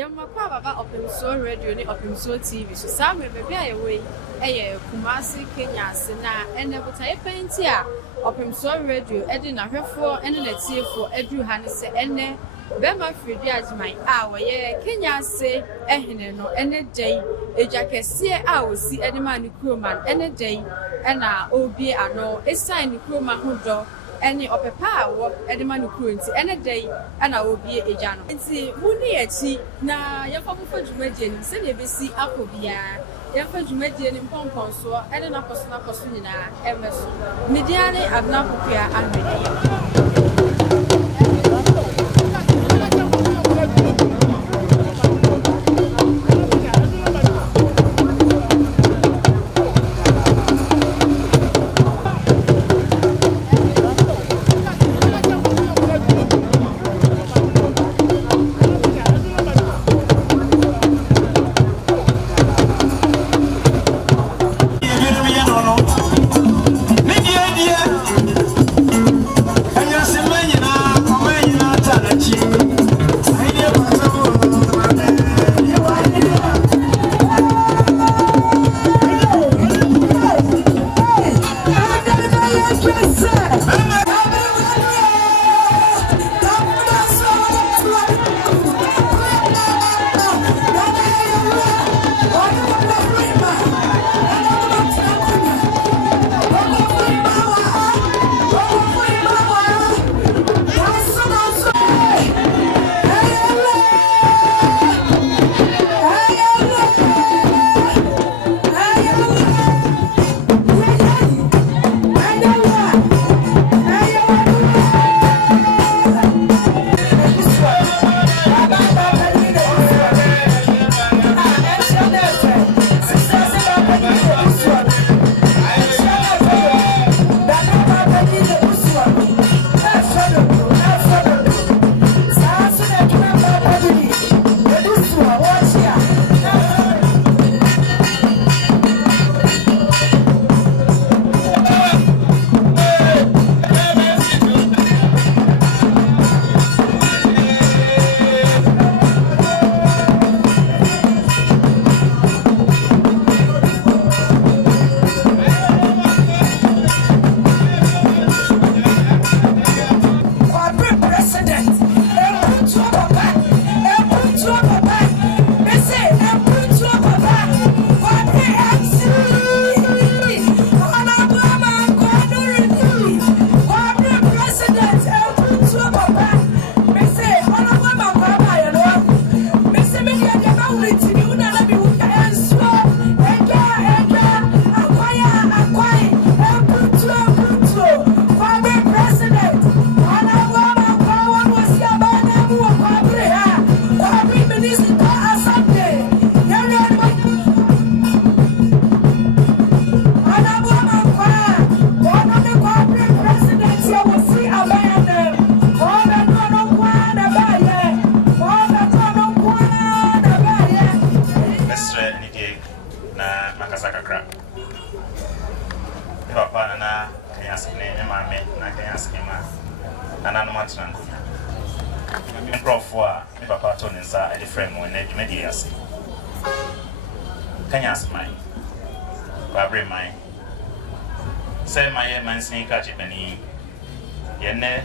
Yamakwa baba Opemso radio ni Opemso TV so saa me bebe ayewe eye Kumasi Kenya ase na ene botaye penti a Opemso radio edi na hwefo ene na tiefo edru ha ne se ene bema fredi ajman a woye Kenya ase ehene no ene dei ejakese a osi ede ma ne kroman ene dei ena obi ano esign ne kroma hodo ene opepa wo edema no kurenti ene dai ana obi eja no nti muni echi na yafa mo fadwumadie ni se ne besi akobia yafa dwumadie ni pompon so ene na koso nyina emeso mediane abna popia anwede Kenya smile. Babre mai. Say my man snake catch bani. Yenne.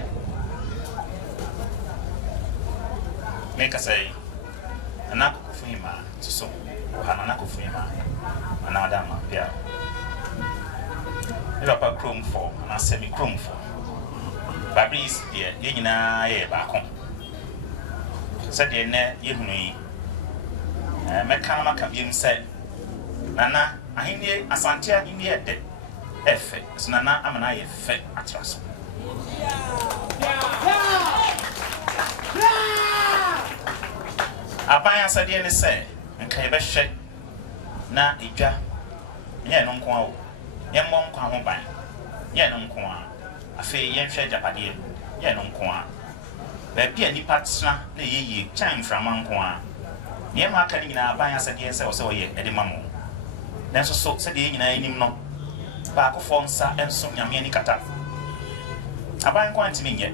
Make a say. Anako kufima to so. Hananako fima. Anadama pia. Papa chrome for and a semi chrome for. Babre is dear. Yena ye back home. Said yenne yemuni. Mekana can say. Nana, I hear Asantia in the dead. Effect, so Nana, I'm an eye effect at us. Abaya said, Yenny say, and Clever shed. Na, Ija. Yen on quo. Yen won't come home by. Yen on qua. A fay yen shed Japadia. Yen on qua. There be any patsna, the ye, time from Unqua. Yema can in our buyers said yes, or so ye, Eddie Mammo. Then so said ye in a name no. Back of Fonsa and Sonia Mianicata. A buying quantity yet.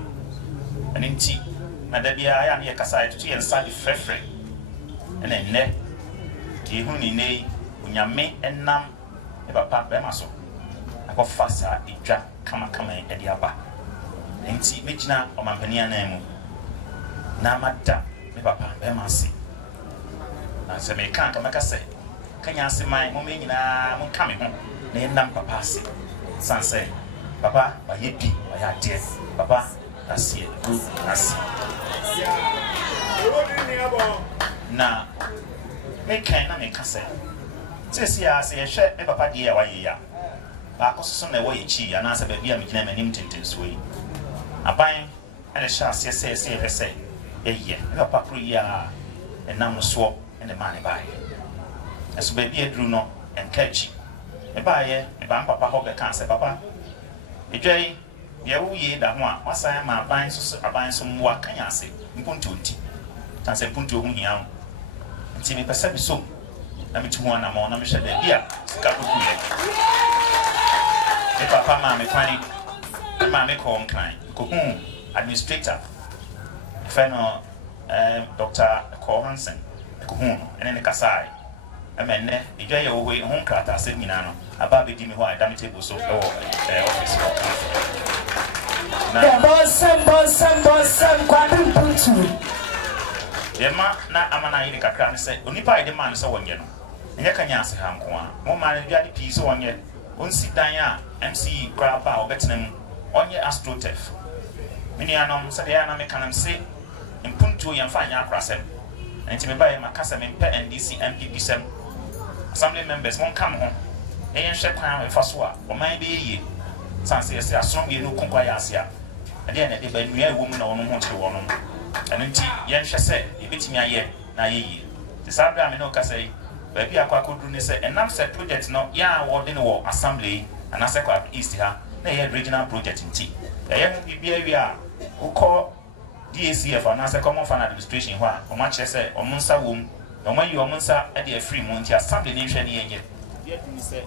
And in tea, Madabia, I am here Casai to tea and study frefre. and then ne Huni ne Unyame and Nam ever pap Bemaso. I got faster, it drop come at the upper. And see Mijna or Mampania name. Namata, me papa, Bemasi. I said, me can't come back. I say, can you see my mommy in a coming home? Name them papa. Son say, Papa, by ye be, by your dear, Papa, that's it, good, that's now, make kind of make a say. Says here, I say, share a papa dear, why ya? I was son away chi, and answer baby, I'm in a minute sweet. A buying and a shall say, yeah, papa, ya, and now swap and the money buy. As baby, drew no and catchy. A buyer, a bam papa, hope I can't say, Papa. A jay, ye that one, was I am buying some more, can you say, Puntuti? And say Puntu young. And see me perceive so. Let me to one among them, shall be here. Scapula. The papa, mammy, funny, mammy, call kind, Cocoon, administrator, fellow Dr. Cole Hansen, Cocoon, and then the Kasai. A man, a jay away home crata, said Minano, a baby dimmy white, damn table so office. Bossam, quadrant puntu. Yema na amana ile kakra se onipa ide man so wonye no enye kanya ase ha nko a mo man dia de pi so wonye onsi dan a MC graba obetenam onye astrotef mini anom se dia na me kanam se impuntu yemfa nya akrasem enti me baye makasa me mpe NDC MPP sem assembly members won come ho enye hwe kwan we fa so a o man be ye sanse ese asom ye no konkwa ya ase a ade na de ba nua ewo mu na wono ho kire wono and until yen say, if it's me a year, na ye. The Sabra no Casay, baby, I could say, and now said project no, ya, ward in the war assembly, and I said, East here, they had regional project in tea. The young BBA who call DACF and as a common fund administration, where, or much as a Munsa womb, and when you are Munsa at the free moon, your assembly nation yet. Yet, Mr.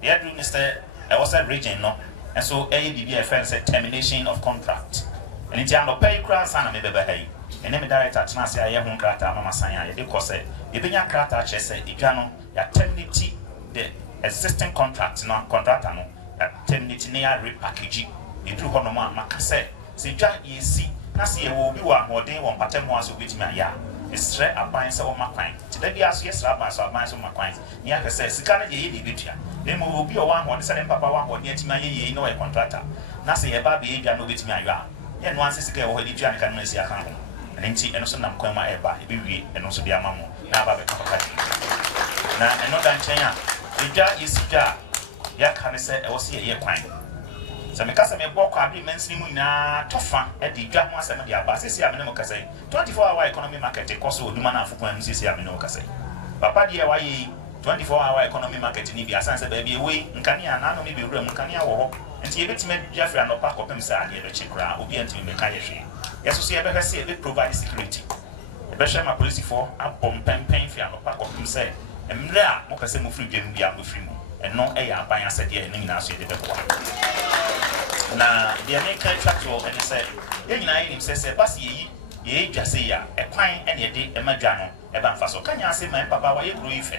Yet, Mr. I was at region, no. And so ABBFN said termination of contract. And it's under pay class and a baby hay. And then the director Nasia Yahun Krata Mama Saya, they cause it. If you Krata Chese, Ijano, ya terminate the existing contract, no contract, no, terminate near repackaging. You do Honoma Macase. See, Jack, ye see, Nasia will be one more day one pattern was with me. Ya. It's straight up by some of my kind. Today, yes, yes, rabbi, so my some of my kind. Yaka says, Sikana ye, Libya. Then we will be a one, one, seven papa, one, yet my ye, no, a contractor. Nasi a baby, no, with me. Yen once is a girl who Libya can see a hand. And in tea, and also Nam Koma Eba, be and also be a mamma. Now, Baba Kapaki. Now, and not that China. The jar is jar. Yak can say, I was here, ye quine. So, because I may walk up immensely na tougher at the drama some of the abasis, Yamino say 24-hour economy market, a cost of Dumana for Quensis Yamino say. Papa, dear, why 24-hour economy market in India, Sansa baby away, and Kania, Nano, maybe room, Kania walk, and he bet me Jeffrey and no park of himself, the Chikra, will be until me Kayashi. Yes, you see, I better say a bit provide security. A better my policy for a bomb pen pain for no park of himself, and there, Mokasemo free Jim Biabu free, and no air by us at the end, and now see the na the American contractual and say, him says, Bassi, ye just say, a pine and a day, a majano, a banfaso. Can you say, my papa, why you grieve?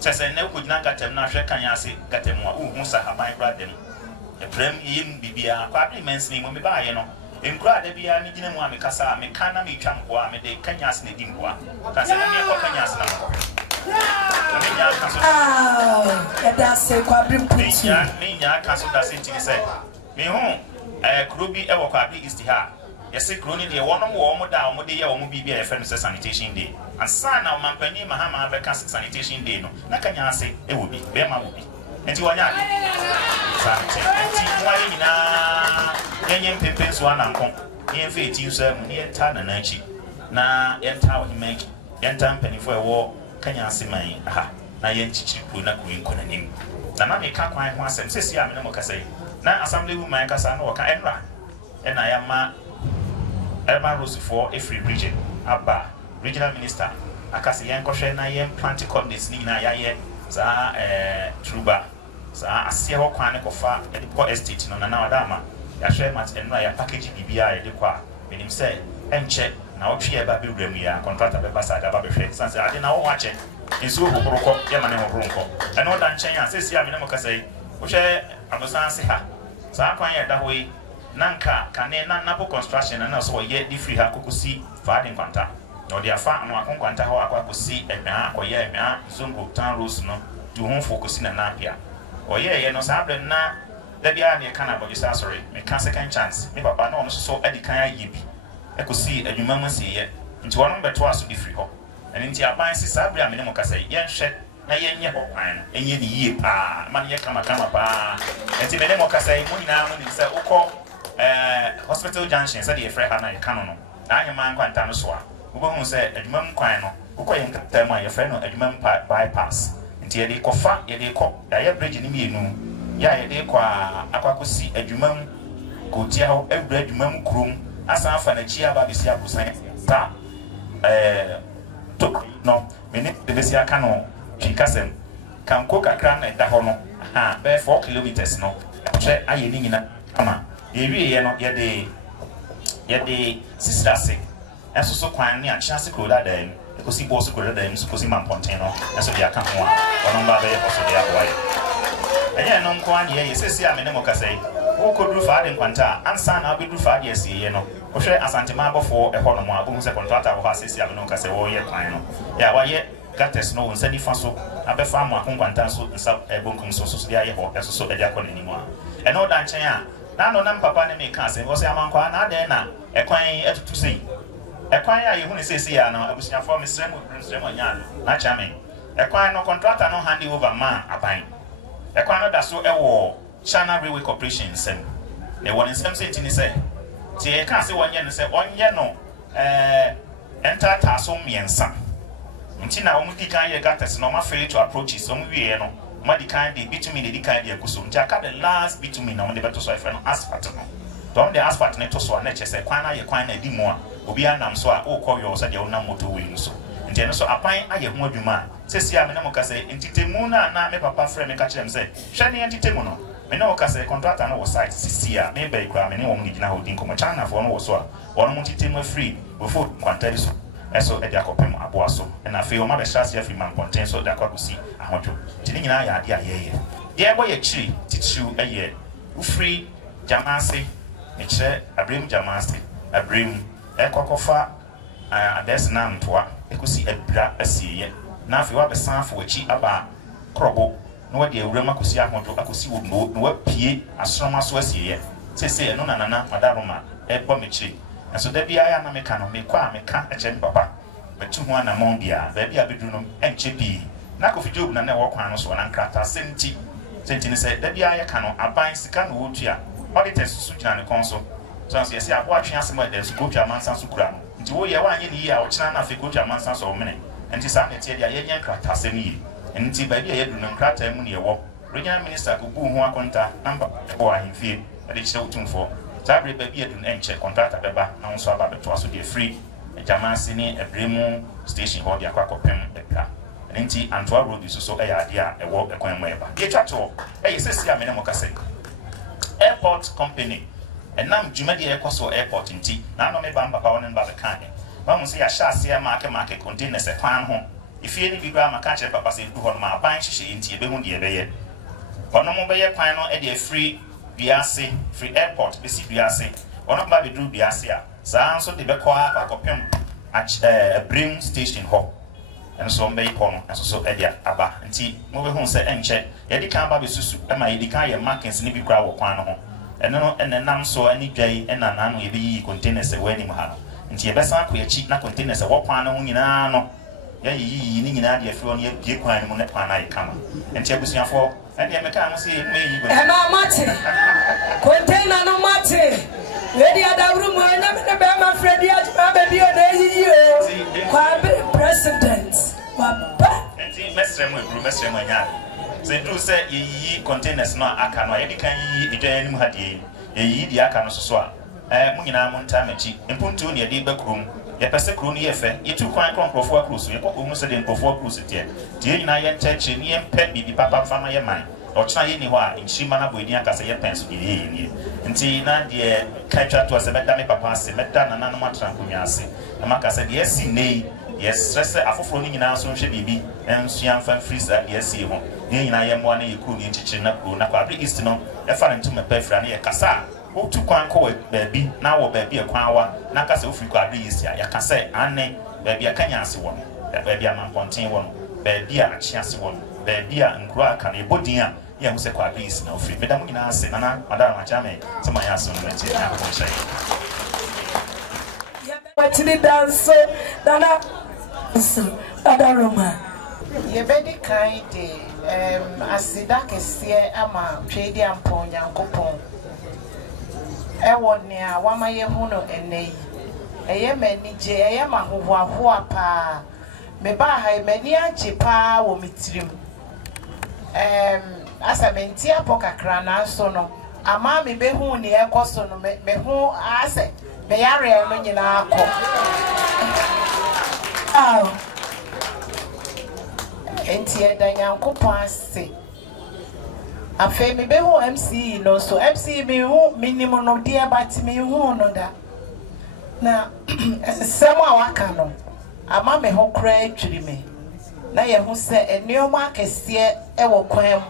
Says, I never could not get them, not can you say, get them who Musa have my brother. A prem in Bibia, probably men's name when we buy, you know. In Grad, there be a medium one, because I may canna me chamqua, may they can yas Nidimqua. Can say, what can yas now? That's a quadruple. Me, Castle does it, he said. Me home, could be ever quite is the heart. Yes, it could be one more down, more day, or be a famous sanitation day. And son of Mampani Mahama have a sanitation day. No, Nakanya say it would be, Bema would be. And you are not Yan Pimpins one uncle. Yan Fate, you serve near Tan and Nachi. Na Yan Tower he make Yan Tampany for a war. Kanya see my aha. Na Yan Chichi Puna Queen Conanim. Nanami can't quite once and says, yeah, I'm say. Na assembly woman Casano or Canra, and I am Elma Rose for a free region. Abba, regional minister. Akasi Yankoshe, I am planting condits Nina Yaye, Za Truba, Za Asia Quanico Far, and the poor estate, no Nanadama, Yashemat and Raya packaging BBI, the qua, menim say enche na otwe ba be wura mu ya contractor be basa da ba be hwe sanse ade na wo wache nsu hohoroko ye mane hohoronko eno da nchen ya sesi a me mo kasai wo hwe adosanse ha sa kwan ye da hoyi nanka kane na napo construction na so ye di free ha kokosi faade nkwanta no dia fa no akonkwanta ho akwakosi edwa akoye edwa zongo town rules no du ho fokusi na napia oye ye no sabre na da bia ne kana bo bisa sorry me ka second chance me papa na ono so edikan aye bi ekosi adwuma mu si ye nti wono beto aso di free ho eni nti aban si sabre a me ne mo kasa ye nhwe na ye nye ho kwan enye ni yie pa man ye kama pa enti me ne mo kasa mu nyina mo ni se ukọ hospital junction said the friend na canon no anya man kwanta no so a wo hu say adwumam kwan no ukọ ye nkata ma ye friend no adwumam bypass nti ye de kofa ye de kọ da ye bridge ni mienu ya ye de kwa akwakosi adwumam ko tia ho ebra adwumam krom asan fa na chi aba besi abusan ta to no me ne de besi aka no twikasem kan ko kakra na da ho no ha be 4 kilometers no che aye ni nyina ama yewie ye no ye de sisase eso so kwan ni achase ko da dem ekosi boss ko da dem so kosi mamponten no eso dia ka ho a ono ba be so dia boy anya no nko anye ye sesi a me ne mo kasai wo ko duru fa de nkwanta ansa na be duru fa de asi ye no wo hwe asantema abofo e ho no mo abu se contractor wo ha sesi a me no kasai wo ye kwan no ya wa ye gates no nsa ni fa so abefa mo akonkwanta so nsa ebonkum so dia ye ho eso so e dia ko ni mo a eno da nchen a na no nam papa ne me ka se wo se amankwa na den na ekwan etutu sei ekwan ya ye hu ne sesi ya no abusiafo mesrem nya na cha me ekwan no contractor no hand over ma aban ekwan no da so ewo China Railway Corporation sem e won nsem se ntini se ti e ka se wonye no se onye no enter taso miensa nti na omu kan ye gates no ma fail to approach so mu wie no ma di kan de bitumen de di kan de akuso nti aka the last bitumen na mo de beto so efe no asphalt no don the asphalt ne to so na che se kwan na ye kwan na di mu a obi anam so a o ko yo so de wona moto we no so nti no so apan aye ho adwuma sesi a me na mo ka se ntitemu na me papa frɛ me ka kyerem se hwɛ ne ntitemu no me na o ka se contractor no wo site sisi a me be kura me ne wo mu gina ho din ko mo China fo no wo so a wono mo ntitemu free before kwantari so eso e dia kopem aboa so na fe o ma be hyase afi mamponten so da kwakusi ahodwo tini nyina ya ade ayeye ye bo ye chiri titiu eye ufri jamase me kire abrim jamase abrim ekokofa ades na mtoa ekusi ebra asiye na fe wa be sanfo achi aba krobo no wa de awurama kusi ahodwo akusi wo no wa pie asroma so asiye sese eno nanana madaroma ebo me chiri so da bia ya na me ka no me kwa me ka eche papa betu ho na mondia da bia bedru no enche bi na ko fijob na wo kwan no so na nkrata senti ni se da bia ya ka no aban sika no wotua auditors su gina ne konso so so yesi abo atwe asem da su kotwa mansa su kura no nti wo ye wa anye ni ya wo kina na fe kotwa mansa so mene nti sa na tie dia ye nya nkrata asem yi nti ba bia ye dru no nkrata mu ne ye wo regional minister ko bu ho akonta number bo ahimfie e de kire utumfo sabre baby edun enche contractor beba na nso aba beto aso de free jamasi ni ebremu station hall dia kwakopem ekra nti Antwa road so e ya ade a ewo ekwan mu eba ye twato e yesesi a me ne mo kase airport company enam dwumadi ekoso airport nti na no me ba papa wonen ba be kan ba mo se ya hyase ya market containers ekwan ho ifie ni bibra maka kire papa se du ho no ma ban hyehye nti ebe hu de ebe ye ono mo be ye kwan no e de free biase free airport besi biase ono ba be dru biase a saa nso de be kwa akopem brim station ho en so mbe ikono en so edia aba nti mo be hu se enche ye di kan ba be susu e ma ye di kan ye markets ni bi kra wo kwan no ho eno no enenam so ani dwai enana no ye be yi containers e wani mu ha no nti ye be san ko ye chi na containers e wo kwan no ho nyina no ye yi ni nyina de afro no ye bie kwan mu ne kwan na ye kama nti abusuafo and the American say, Emma Martin, container no Martin. Ready at the room, I never remember Freddie as my baby on the president. And see, Mestre, Mestre, my young. They do say ye containers no akano, Eddie can ye, Jan Hadi, ye the akano so. Munina Montamachi, and Puntu near the back room. Ye pese kroni efe ye tu kwan kron krofo akruso ye kokko mu se de krofo akruso tie die nyina ye ntachi ne ye mpa bibi papa fama ye man ɔkyena yɛ ni hɔ a nhyirima no abɔ ani aka sɛ yɛpɛn so deɛ yɛyɛnie nti na deɛ ka twa to sɛ mɛda me papa ase mɛda nananom atena nkonnwa ase na maka sɛ deɛ asi nne yi yɛsrɛ sɛ afoforɔ no nyinaa nso nhwɛ biribi nsua mfa mfiri saa deɛ asie ho ne nyinaa yɛmmoa no yɛ kuro ne nkyekyere na kuro na Kwabre East no ɛfa ne ntoma pa afira ne yɛkasa a wotu kwan kɔ baabi na wɔ baabi ɛkwan awa na ka sɛ wofiri Kwabre East a yɛka sɛ ane baabi a Kanya ase wɔ no baabi a Mampɔnten wɔ no baabi a Akye ase wɔ no baabi a nkuro aka no ɛbɔdin a yɛhu sɛ Kwabre East na wofiri meda mo nyinaa ase nana madara makyame sɛ mayɛ aso no nti akɔnhyɛ Watching dance, Nana, Adaroma. Ye very kind, asida kɛseɛ ama twedi ampɔ Nyankopɔn. Ɛwɔ nea wama yɛ hu no ɛnɛ yi. Ɛyɛ m'anigye, ɛyɛ m'ahohoahoa paa. Meba ha m'ani agye paa wɔ me tirim. Asa menti apɔ kakra nanso no, ama me behu ne ɛkɔ so no me hu ase. Me yare no nyina akɔ. Enti ɛda Nyankopɔn ase. Afei me behu MC no so MC me hu minimum no deɛ but me hu no da. Na nsɛm a waka no ama me ho kra atwiri me. Na ye hu sɛ enneɔma akɛseɛ ɛwɔ kwan mu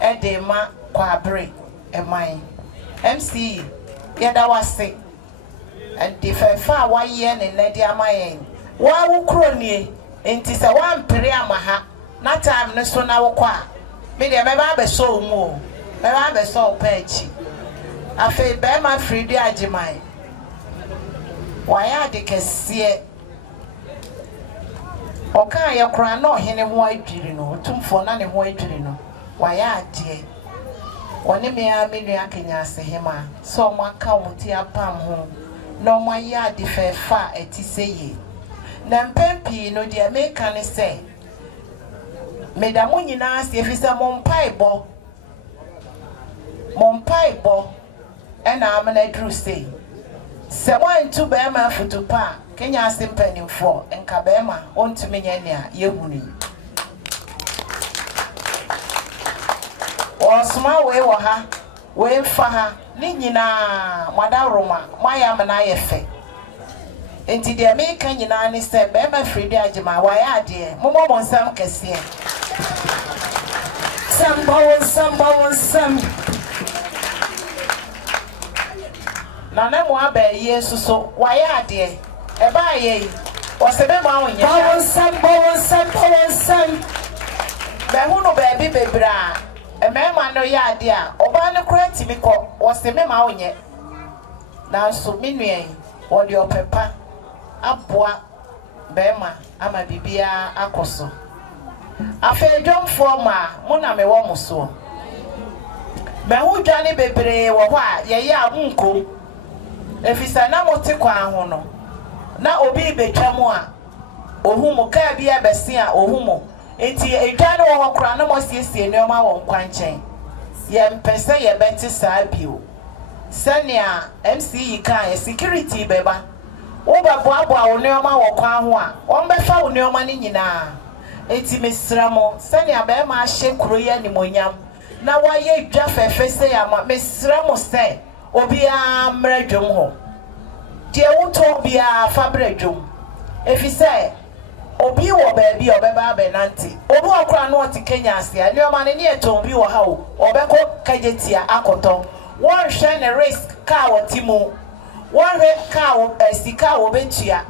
ɛde ma Kwabre ɛman. MC yɛda wase. And the fair why yen and Lady Amayan. Why will crony? And tis a one periamaha, not time no so now qua. Maybe I may so more. May I so patchy. I feel by my free diagimai. Why are the cassia? Okay, you cry no him white dirino, tomb for none white dirino. Why are dear? One me a million can say him, so my county a palm home. No my yard differ far at say. Nampempi no dear make can say. Madame ask if it's a Monpaibo. Monpaibo, and I'm an drew say. Someone to Bema for to pa, Kenya penny for, and Kabema on to Minyania, Yehuni. Or small way or her, way for her. Nina, Madame Roma, my amana effect. Enti the American Yanani said, Bema Free Diajima, why are dear? Momo on some cassia. Some bow, some. Nana Moabe, yes, so why are dear? A by ye, or seven mountain, some. Behuno baby, bebra. A man no ya dear, or banner cranty was the memo yet. Now so minue, or your pepper, Abwa, Bema, ama bibia akoso. A fair jump for ma, Mona me womoso. Behu Johnny bebre, or why, ya unko. If it's an amotequa hono, now obi be chamoa, or humo cabia bestia, or humo. Enti edwano wo kra na mo siesie nneoma wo nkwanchen ye mpese ye beti saa bio sania MC kan security beba wo beboaboa wo nneoma wo kwan ho a wo mbefa wo nneoma ni nyina enti mesramo sania be ma hye kuro ye nimonyam na waye dwa fefese ya ma mesramo se obia mradwom ho de wuto bia fabradwom efise obi wo baabi obeba benanti obi okra no oti Kenya asia nneoma ne ne etombi wo ha o obekọ kajetia akoto won hwe ne risk ka wotimu won hwe ka wo sika wo betua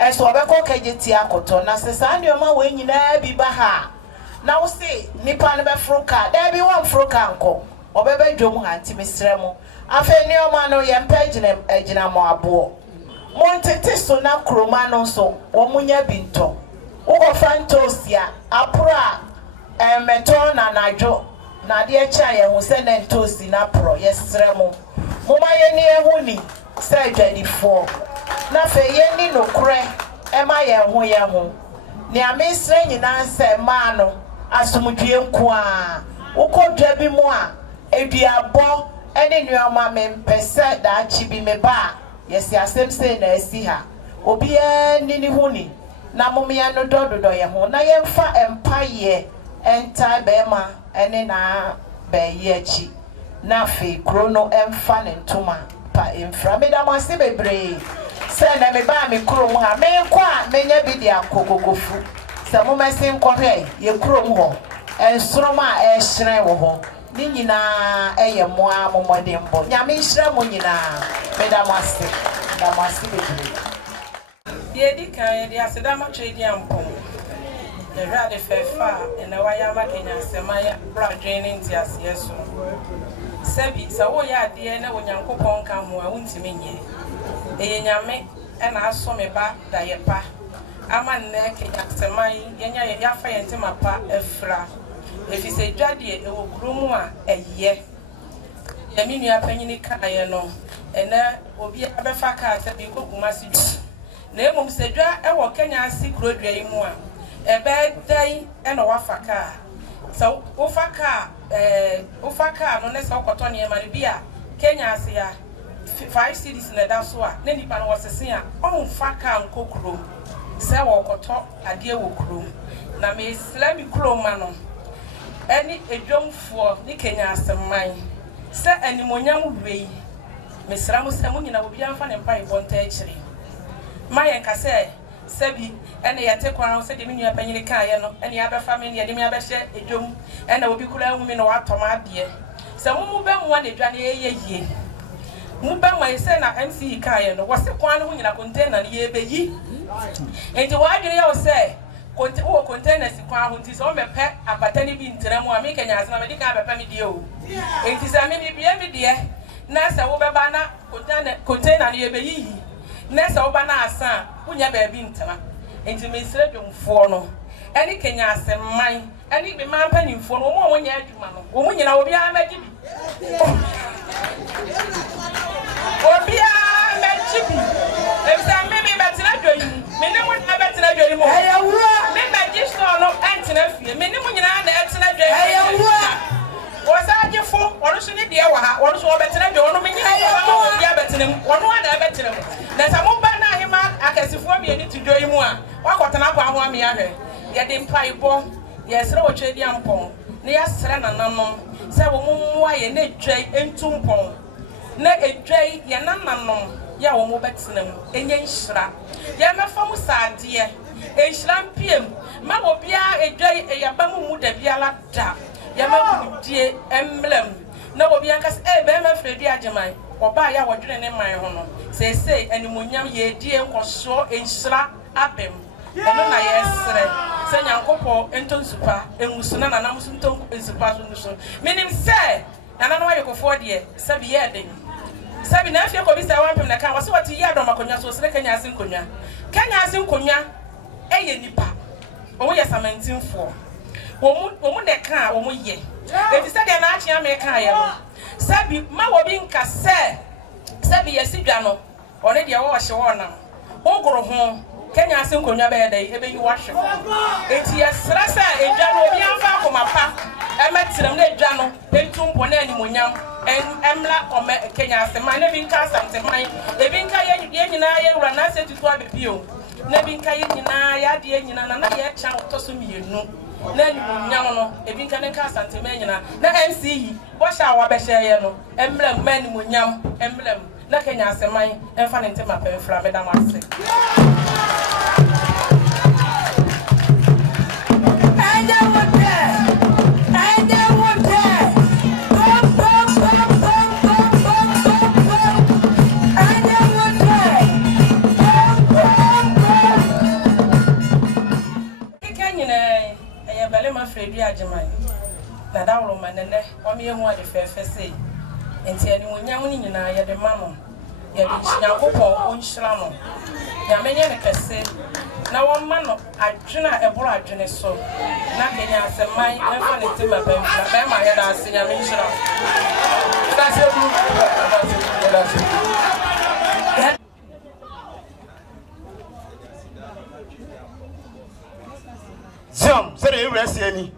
eso obekọ kajetia akoto na sesa nneoma we nyina bi ba ha na wo se nipa ne be froka da bi won froka nko obeba dwom ha ntimisremo afa nneoma no ye mpagina agina mo abo montete so na kroma no so wo munya binto Ugo Fantosia, Apra, and Metona Najo, Nadia Chaya, who sent and toast in Apro, yes, Remo. Mumaya Wuni, said Jenny 4. Nafe Yenny no cray, am I a Hoyamu? Near Miss Rain answer Mano, as to Mudium Qua, Uko Debbie Moa, a dear bo, and in your mamma, Pesset that she be me bar, yes, ya same say, I see her. Obia Nini Huni. Na momia no dodo ye ho na ye mfa empire enta bema ene na Bayachi, Nafi, Chrono, and Fan and Tuma, Pa in Framida Massibre. Send a me by me chrome, I may qua, may be the Coco food. Some woman sing Corre, ye chrome ho, and Stroma as Shrewo. Nina, a moa, Momodimbo, Yamisha Munina, Madame Masti, the Massibre. Yedika, the Asadama Tradium Pong. The Radi Fefa, and the Wayama Kenya Semaya, Brad Jane Tias, yes. Sebi, so ya dear, no one young coupon come who I won't see me. A yame, and I saw me back, Diapa. I'm a neck, Semai, Yanya Yafa and Timapa, a fra. If you say Jadi, it will groom a year. The Minia Penny Kayano, and there will be a befaka that you cook must. Name Sedra, I will Kenya secret dream one. A bad day and a wafaka. So, Ufaka, no less of Cotonia Maribia, Kenya, 5 cities in the Daswa, Nenipan was a singer, on Faka and cook room. Sawa Koto, a dear wook room. Na me slabby crow manon. Any a drum for the Kenya some mine. Sir, any more young way. Miss Ramos Samunina will be unfun and pipe one territory. My Casse, Sebi, and the attack around said the Minia Penny Kayano, any other family, and the Miabashe, a drum, and I will be cool women or automat dear. Some woman wanted Johnny ye. Mubang my son at MC Kayano was the one who in a container ye be. And the why do you say? Containers in Crown is on my pet, a patani being to them, making as a medical pamidio. It is a maybe every dear. Nasa Obabana, container ye be. Nessa Obana, son, who never been to me. Into Miss Redum Forno. Any Kenya send mine, and it be my penny for no more when you had woman, you know, be a magic. Or be a magic. If I may be better than doing, many would have better than doing more. Maybe just no antenna, many women are the excellent day. Was I your fool, or should it be our one so better than doing? One better than there's a mobile him. I can see for me to do more. What got an apple one me other? Get in pipe bomb, yes, road tradium pong. Near Serena Nanon, 7 more and a jay and tumpong. Net a jay, Yananon. Ya wo betinam enye nhira ya mefa mu saade enhira mpiem ma obia edwai eyabamu mu da biala da ya makudie emblem na obia nkas be ma fredi ageman oba ya wodwene ne man ho no sesei animonyam ye die nkoso enhira abem eno na yesre se nyankopɔ entonsupa enwusuna na namsu ntonsupa so minim se nana no ayekofo de sabi ye den Sabi na afia ko bisa wampem na kan wase wati ya do makonya so sere Kenya asin konya eye nipa omo ye samantinfo omo de kan omo ye e ti se de na achia me kan ye no sabi ma wo bi nka se sabi ye sidwa no one de wo hye wo na ogoro ho Kenya asin konya be de ebe yi wo hye eti ye sere se edwa no obi anfa akomapa emetirem na edwa no entumpo na animonyam emla ome Kenya sema na binka samtemai ebinka ye nyina ye wura na se tutu abepio na binka ye nyina ya de nyina na ye chan otoso mienu na animonyam no ebinka ne ka samtemai nyina na MCE wo sha wa be hye no emblem ma animonyam emblem na Kenya sema emfa ne ntema pe mfra medam ase Fredi ageman na dawro manene o me hu ade fefe sei enti ani wonyam ni nyina ye de mamo ye de nyankopɔ onhyira no ya menye ne kese na won ma no adwena eboro adwene so na Kenya aseman enfa ne tema bamfra ba ma ye da ase nya menhyira da se Zion, say you rest any.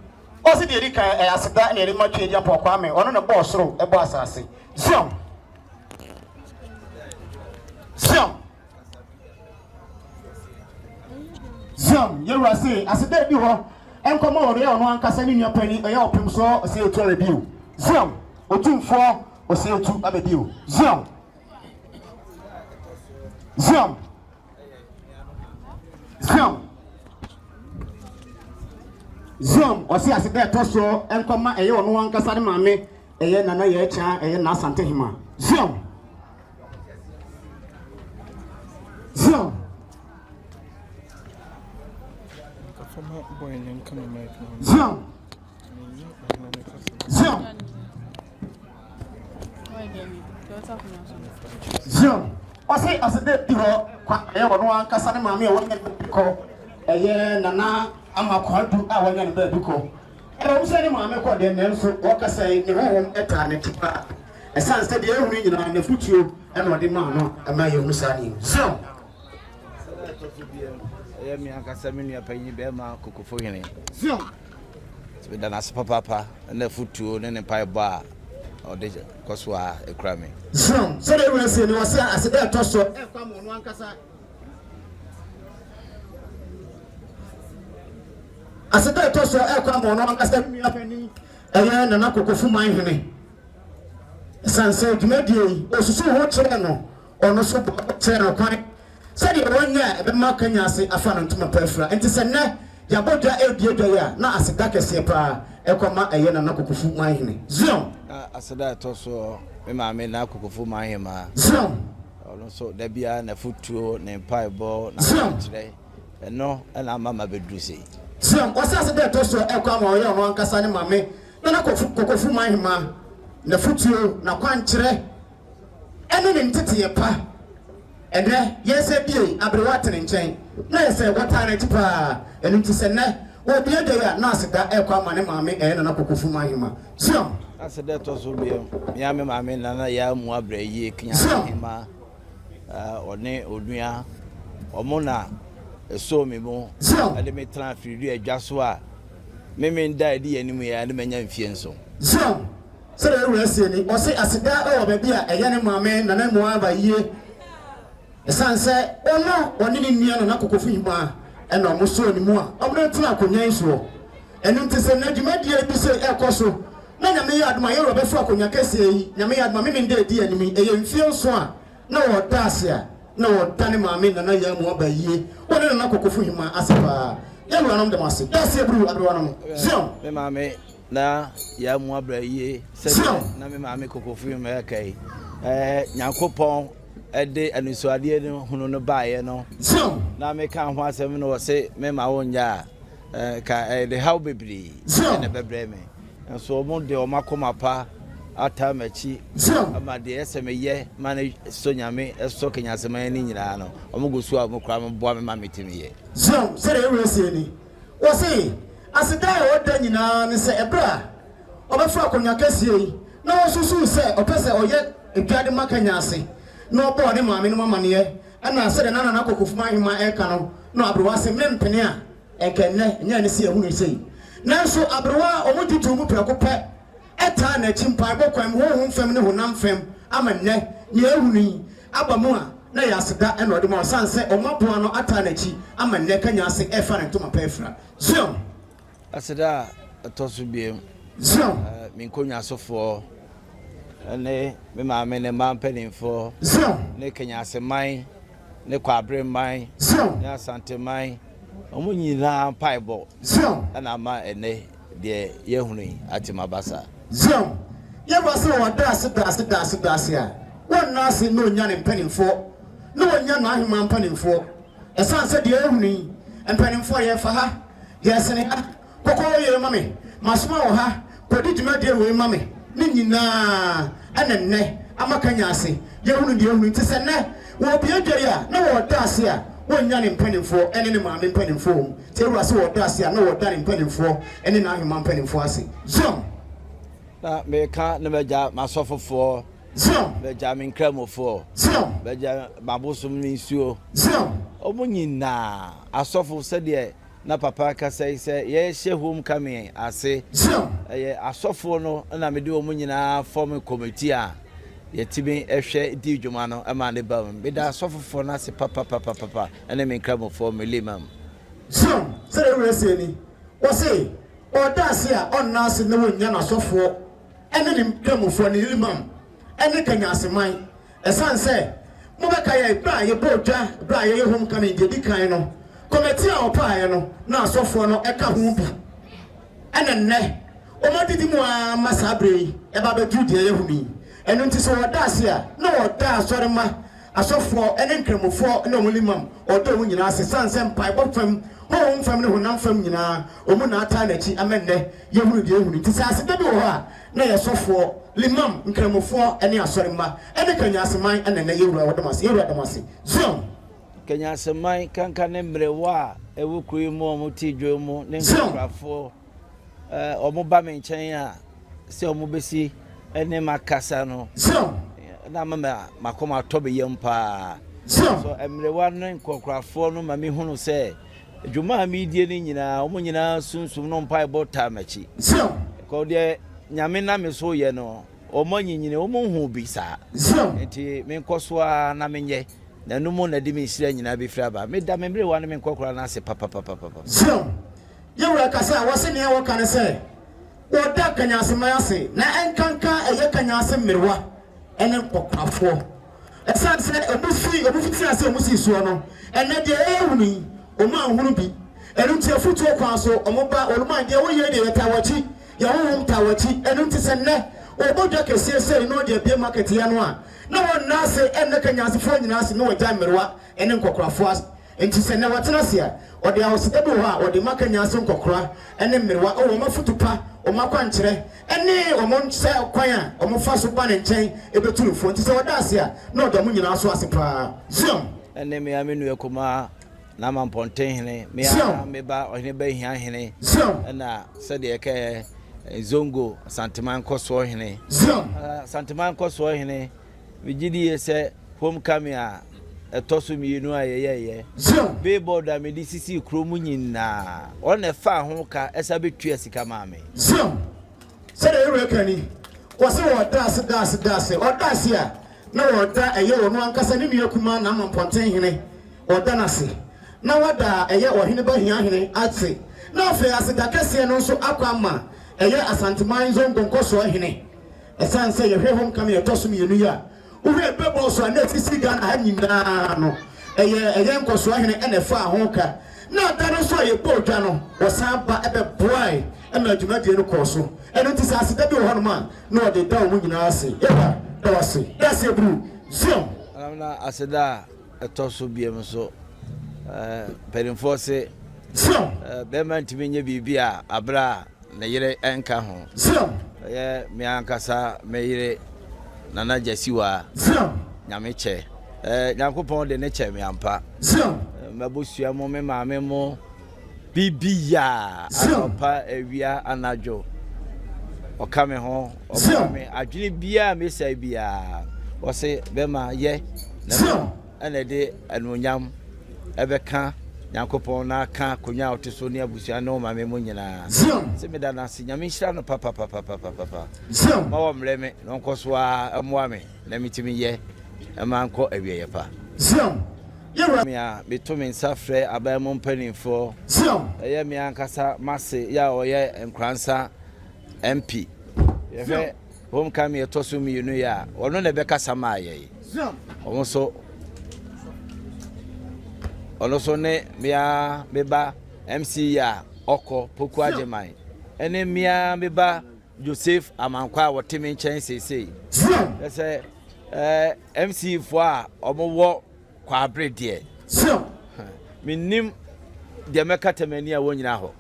Also, the Erika as that near the Machi Kwame, on a boss row, a boss assay. Zion. You say, as a dead you are, and come over there on one Cassani, your penny, a your pimso, say to review. Zion otumfo osetu abedio Zion Zion Zion Zion osi asebe toso enkoma eye ono ankasa ne maame eye nana ye cha eye na asante hima Zion Zion Zion Zion Zion osi asebe tiro kwa eye ono ankasa ne maame eye wonye ko eye nana amakwadu a wanya ne ba duko e wo se ne maame ko de ne nso wo kasa ne honhom eta ne tipa e san se de ehunu nyina na futuo e no de ma no ama ye musa ni so e mi akasa me nua panyi be ma kokofo hene so be da na papa na futuo ne pai ba o de koso a ekra me so de wo se ne wo se asede to so e kwa mo no ankasa aseta toso ekwa mo no ankasa nua pani eye nana kokofu man hene sanse dwumadie osusu ho kire no ono so kire kwan se de wonya ebe makanya ase afa no ntuma pafra enti se ne ya bodwa ediedwa ya na aseta kese pa ekoma eye nana kokofu man hene zion aseda toso me maame na kokofu man hene ma zion ono so da bia na futuo ne paibo na kire eno na mama bedruse Zion osase de toso ekwa ma oye ono ankasa ne maame na kokofu man hema na futuo na kwankyere ene ne ntete pa ene yese bie abrewatene nchen na yese wata na tipa ene ntise ne obi ede ya na aseda ekwa ma ne maame na kokofu man hema Zion aseda toso bie ya me maame na ya mu abraye knya hema one odua omona so me mo ade me transfer du adwa so a me nda edi anim ya ne manya mfie nso Zion se de wo ase ni o se aseda o ba bia eye ne maame na na mo aba yie esanse ono oni ni nia no na kokofu hima e na mo so ni mu a omna tuna akonya nso enu ntese na dwumadie bi se ekoso na nyame ya aduma ye ro be fu akonya kese yi nyame ya aduma me nda edi anim eye mfie nso a na wo dase a na wotane maame na ya mu abayie wona na kokofu hima asepa ya lu anom demase dase ebru abruwanom zion me maame na ya mu abayie se na me maame kokofu hima kai nyankopon ede anusuade ne hunu no baaye no zion na me kan ho asem no se me ma wonya ka de how bebri na bebre me so mo de o makoma pa ata machi ama de eseme mane so nyame eso kenya sema ni nyira no omugusu a mokra mboa me ma metimi ye so sere ewese ni wo se aseda o da nyina ne se ebra obefu akonya kese yi na wo susu se opese oye edwade makanya ase na obo ne maame no mama ne ana sere nana na kokofu man hima eka no na abrowa se mempene a ekenne nya ne se ehunu sei nanso abrowa omututu mu prekope eta na chimpa bokwan ho fam ne honam fam ama nne ne ehunu abamu a na ya aseda e no de mo sanse o maboa no ata na chi ama nne kanya ase e fa ne ntoma pefra zion aseda tosu biem zion min konya sofo ne me maame ne mampenimfo zion ne kanya ase man ne kwabre man zion ne asante man omo nyina paibo zion na ama ene de yehunu atimabasa zion ye wase wo dase a won na ase no nya ne mpanimfo no wonya na ahema mpanimfo esanse de ehunu mpanimfo ye fa ha ye sene ha kokko ye mame masoma wo ha kodi djuma de we mame ne nyina anenne amakanya ase yehunu de ehunu ntse ne wo bia dwere a na wo dase a wonya ne mpanimfo ene ne maame mpanimfo te wase wo dase a na wo dane mpanimfo ene na ahema mpanimfo ase zion na meka na meja masofofo zion meja minkramofo zion meja mabosum nisuo zion omo nyina asofo sede na papa ka sei ye hye home kame ase zion ye asofo no na mede omo nyina form committee a yetimi ehwe di dwuma no ama ne ba me da asofo na se papa ene minkramofo melimam zion sere wese ni wo se o dase a on na ase ne wonya na asofo ɛne ne kramofoɔ ne limam ɛne kanyaseman ɛsan sɛ mobɛka yɛ bra yɛ bɔdwa bra yɛ hom kan di kan no komiti a ɔpaeɛ no na asɔfoɔ no ɛka ho bi ɛne nnɛ ɔmadidi mu a masabre yi ɛba bɛdu deɛ yɛ humi ɛno nti sɛ wɔda ase a na wɔda asɔre ma asɔfoɔ ɛne nkramofoɔ ne ɔmo limam ɔdɔ ɔmo nyinaa ase san sɛ mpaebɔ fam honhom fam ne honam fam nyinaa ɔmo na ata n'akyi amɛnnɛ yɛhunu deɛ yɛhunu nti sɛ aseda bi wɔ hɔ a na yɛ sɔfoɔ limam nkramofoɔ ɛne asɔre ma ɛne kanyaseman ɛne nnɛ yɛwura wɔdɔm ase yɛwura dɔm ase zion kanyaseman kanka ne mmerɛwɔ a ɛwɔ kuro mu ɔmo ti dwa mu ne nkrafoɔ ɔmo ba me nkyɛn a sɛ ɔmo bɛsi ɛne makasa no zion na mama makoma atɔ be yam paa zion so mmerɛwɔ ne nkrafoɔ no ma me hunu sɛ dwuma a medie ne nyinaa ɔmo nyinaa sunsum no mpa ɛbɔ ta machi zion ko de nyame na me so ye no ɔmo nyinyine ɔmo hu bi saa zion nti me nkɔso a na menyɛ na no mo na de me hira nyinaa be fira ba me da me mmerɛwɔ ne me nkɔkora na ase papa zion yɛwura kasa a wɔse ne ɛwɔ ka ne sɛ wɔda kanyaseman ase na ɛnkanka ɛyɛ kanyase mmerɛwa ɛne nkɔkorafoɔ ɛsan sɛ ɔmo fiti ase ɔmo si soɔ no ɛnɛ deɛ ɛhunu yi ɔmo ahunu bi ɛno nti afutuo kwan so ɔmo ba ɔmo deɛ wɔyɛ deɛ yɛta wɔkyi yɛhohom ta wɔkyi ɛno nti sɛ nnɛ ɔbɔdwa kɛseɛ sɛ no deɛ bie market ya no a na wɔnna ase ɛnɛ kanyasefoɔ nyinaa ase na wɔgya mmerɛwa ɛne nkɔkorafoɔ nti sɛ nnɛ wɔtena ase a ɔde ahoseda bi wɔ hɔ a ɔde ma kanyase nkɔkora ɛne mmerɛwa ɔwɔ ɔmo afutu pa ɔmo akwankyerɛ ɛne ɔmo sɛ kwan a ɔmo fa so ba ne nkyɛn ɛbɛturufoɔ nti sɛ wɔda ase a na ɔda mo nyinaa so ase paa zion ɛne me amenu ekoma na mampɔnten hene me a me ba ɔhene ba hia hene zion ɛna sɛ de ɛkɛ zongo santeman kɔsoɔ hene zion santeman kɔsoɔ hene me gidi sɛ home camera ɛtɔso mienu a yɛyɛ zion billboard a me di sisi kuro mu nyinaa ɔna fa ho ka ɛsa betua sika ma me zion sɛ de yɛwura kani wɔse wɔda ase ɔda ase a na wɔda ɛyɛ wɔ no ankasa ne nua kuma na mampɔnten hene ɔda n'ase na wada ɛyɛ ɔhene ba hia hene ate na afei aseda kɛseɛ no nso akɔ ama ɛyɛ asanteman zongo nkɔsoɔ hene ɛsan sɛ yɛhwɛ hom kam yɛtɔ so mmienu yi a wohwɛ bɛbɔ so a na ɛsisi Ghana ha nyinaa no ɛyɛ nkɔsoɔ hene ɛna ɛfa ho ka na ada no nso a yɛbɔ odwa no wɔsan ba ɛbɛboae ɛma adwumadie no kɔɔ so ɛno nti sɛ aseda bi wɔ hɔnom a na ɔde da wo mu nyinaa ase yɛba da wase da ase buru zion na aseda ɛtɔ so biem so pɛrimfoɔ se zion bɛma ntimi nye biribi a abra na yere ɛnka ho zion ɛyɛ me ankasa me yere nana jasiwa zion nyame kyɛ nyankopɔn de ne kyɛ me ampa zion mabosua mo me maame mo bibi ya anopa awia anadwo ɔka me ho ɔka me adwene bia me sai bia wɔse bɛma yɛ na ɛna de anuonyam ɛbɛka nyankopɔn na aka konya ɔte so ne abusua ne maame mo nyinaa sɛ me da na se nyame hyira no papa ma wɔ mrɛ me no nkɔ so a ɛmoa me na metimi yɛ ɛma nkɔ awieyɛ pa me a beto me nsa frɛ aban mo mpanimfoɔ ɛyɛ me ankasa mase ya ɔyɛ nkransa MP yɛhwɛ home kam yɛtɔ so mmienu ya ɔno na ɛbɛkasa ma ayɛ ɔno so ne mea meba MC ya ɔkɔ poku agyeman ɛne mea meba Joseph Amankwa a wɔte me nkyɛn sesei ɛsɛ MC fo a ɔmowɔ kwabre deɛ menim deɛ mɛkata m'ani a wɔn nyina hɔ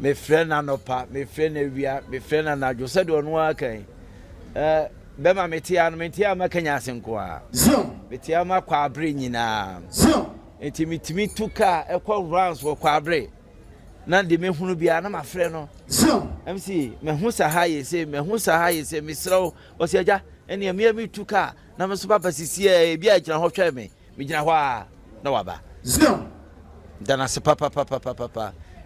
me frɛ na nopa me frɛ na wia me frɛ na nadwo sɛ de ɔno akan bɛma metia no metia makanya asenko a metia ma kwabre nyinaa enti mitimi tuka ɛkɔ rounds wɔ kwabre na de mehunu bia na mafrɛ no MC mehu sa ha yɛ sɛ mesrɛw ɔsɛ agya ɛne me mi tuka na me so papa sisi bia gyina hɔ hwɛ me gyina hɔ a na waba dana se papa